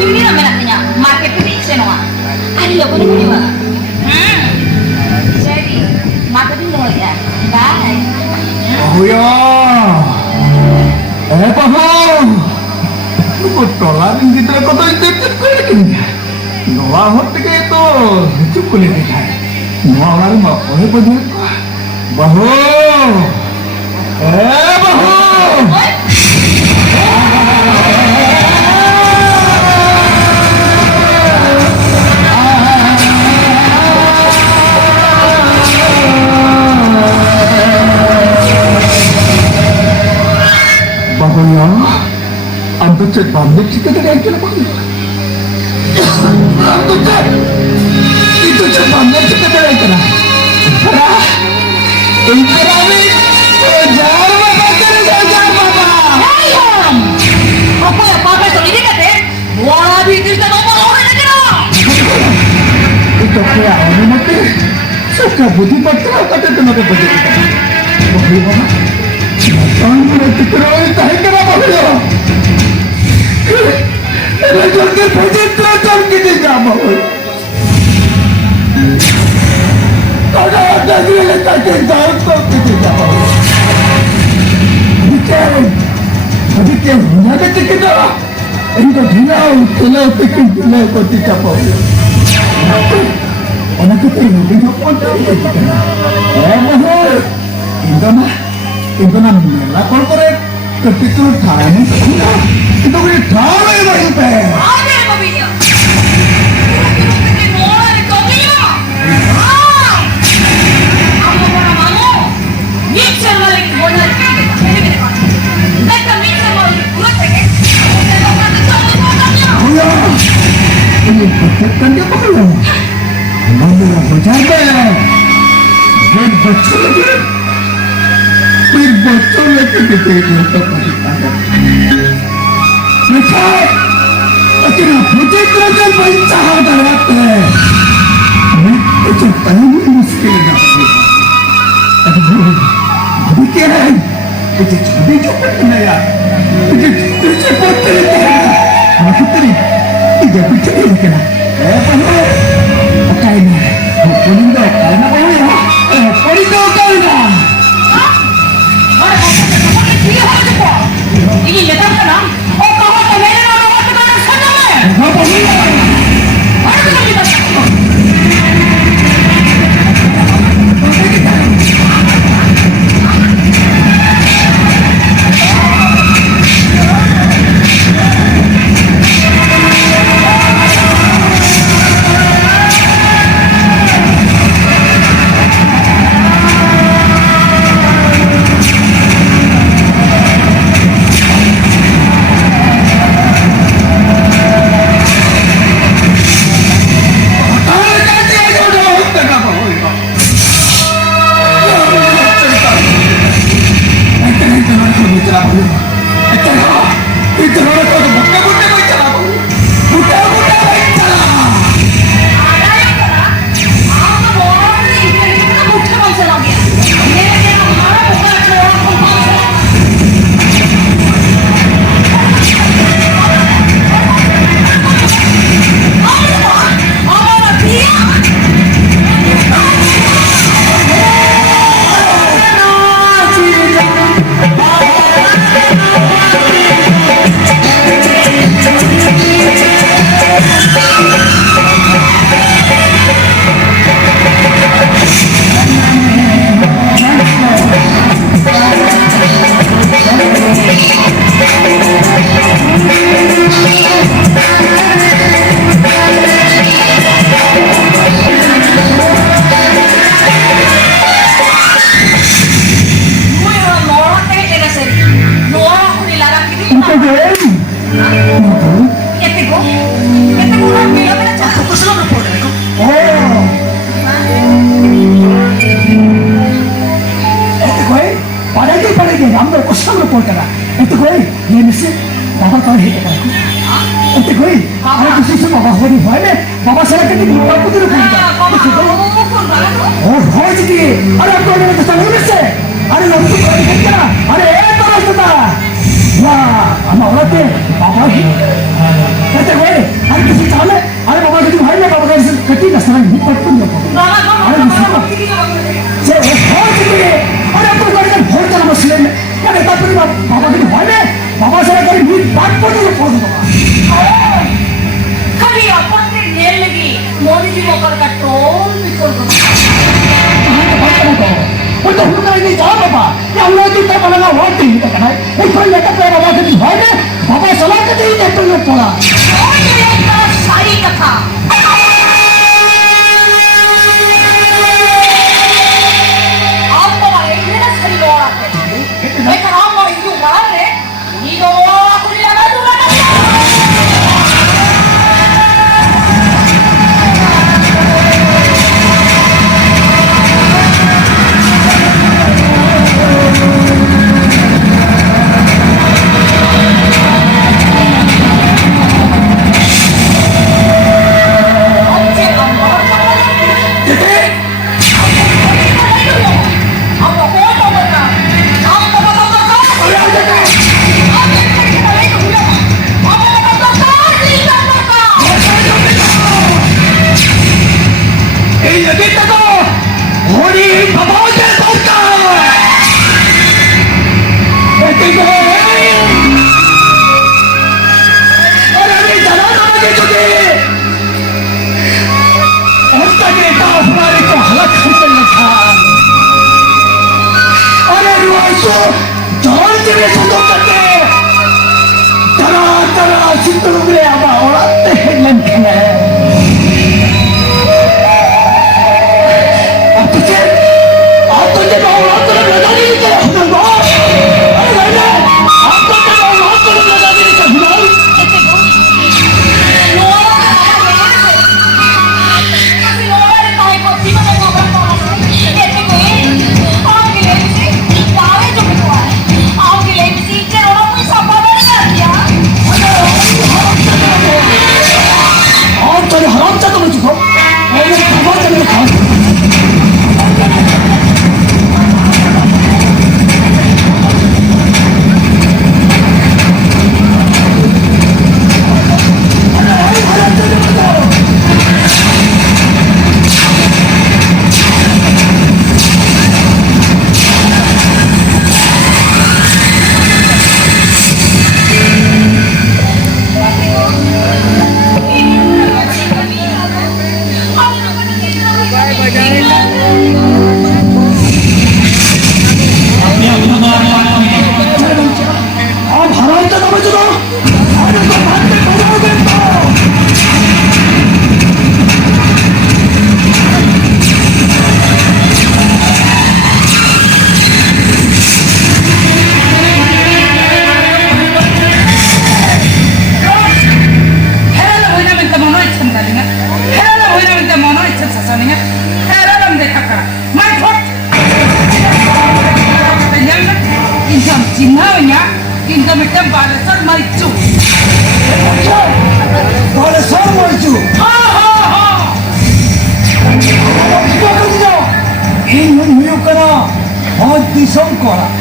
Ini namanya market prediction wah. Ada yang pun ini wah. Jadi marketing dulu ya. Bye. Oh ya. Paham. Betul lah, kita kota itu kuliah. Noah hotte ke itu, itu kuliah kita. Noah orang mau oleh banyak. Bahu. Bahu. Bahunya, ambil cet bambu kita tidak itu apa? Ambil cet, itu cet bambu kita tidak itu lah. Parah, ini kejar bapa. Hey Om, apa ya papa itu ini kate? Wah, itu sudah mau orang lagi loh. Itu kayak orang mati. Suka budi patra kata itu nak budi kita. Bahunya, kamu nanti terus tahu kenapa dia? Raja ke budget raja kita jamu. Kalau ada dia letak jauh tu kita jamu. Bukan, nak kita. Ini dinau, kalau kita dinau kita jamu. Orang kita ini dinau pun tak kita. Mahal. Itu namanya korporat. Ketika thane itu beri thane lagi pe. Ada mobilnya. Ini mau ada mobilnya. Apa orang mau? Mixer lagi boleh kita. Mereka mixer mau buat lagi. Kita orang itu mobilnya. Oh ya, ini betul dia perlu. Mana berjaga? Jadi betul lagi. Betul lagi kita untuk kita. Mereka, akhirnya budget raja bencana darat. Mereka paling muskil nak. Aduh, bukan. Itu jadi cepat ya. Itu cepat ya. Apa tadi? Tidak berjaya kena. Apa? Oke ni. Polindo, karena apa ya? Polindo karena. Ini datang ke dalam. Oh, kawan tu mana nak buat sekarang sana mana? Apa ni? Mana tu kita? Bapak saya kan di luar putih pun. Oh, hai jadi. Ada kau yang kesana ini sih. Ada yang tu kau ini kena. Ada terus kita. Wah, anak orang tu. Bapak ni. कहते हुए अरे किसी चाले अरे बाबा किसी भाई में बाबा का इसे कटी का समय नहीं पटपन नहीं पड़ता अरे मुझे से बहुत चुके अरे तो करके बहुत तरह मसले में क्या कहता फिर बाबा किसी भाई में बाबा से करी नीट बात पड़ तो फोड़ दूंगा खाली अपन ने नेल लगी मोदी जी को कर ट्रोल भी कर दो वो तो हुनका नहीं जाओ बाबा या उन्हें तो क्या बनेगा वो नहीं तो कहना है एक कोई लेकर पे बाबा के भाई ने बाबा सलाह के दी देखते लोग पड़ा और ये एक सारी कथा आप तो मारे इतने सारी लोग आते हैं लेकिन हम और हिंदू मार रहे ये लोग अपनी लगा दूंगा दिसों कोरा